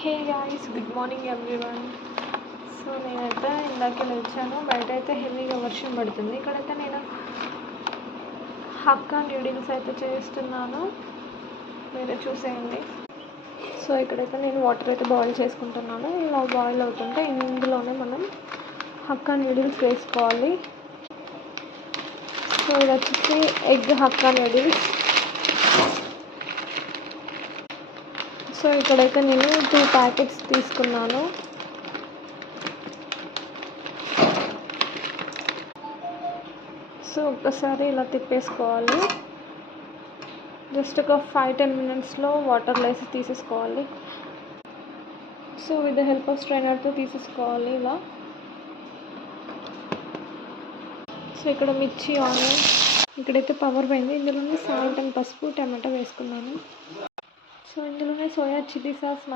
Hey guys, good morning everyone. So నేనైతే ఇందాకే లేచాను. బయట అయితే హెవీగా వర్షం పడుతుంది. ఇక్కడైతే నేను హక్కా న్యూడిల్స్ అయితే చేస్తున్నాను, మీరే చూసేయండి. సో ఇక్కడైతే నేను వాటర్ అయితే బాయిల్ చేసుకుంటున్నాను. ఇలా బాయిల్ అవుతుంటే ఇందులోనే మనం హక్కా న్యూడిల్స్ వేసుకోవాలి. సో ఇది వచ్చేసి ఎగ్ హక్కా న్యూడిల్స్. సో ఇక్కడైతే నేను 2 ప్యాకెట్స్ తీసుకున్నాను. సో ఒక్కసారి ఇలా తిప్పేసుకోవాలి. జస్ట్ ఒక 5-10 మినిట్స్లో వాటర్లో వేసి తీసేసుకోవాలి. So with the help of స్ట్రైనర్తో తీసేసుకోవాలి ఇలా. సో ఇక్కడ మిర్చి, ఆనియన్, ఇక్కడైతే పవర్ పోయింది. ఇందులోనే సాల్ట్ అండ్ పసుపు, టమాటో వేసుకున్నాను. సో ఇందులోనే సోయా చిల్లీ సాస్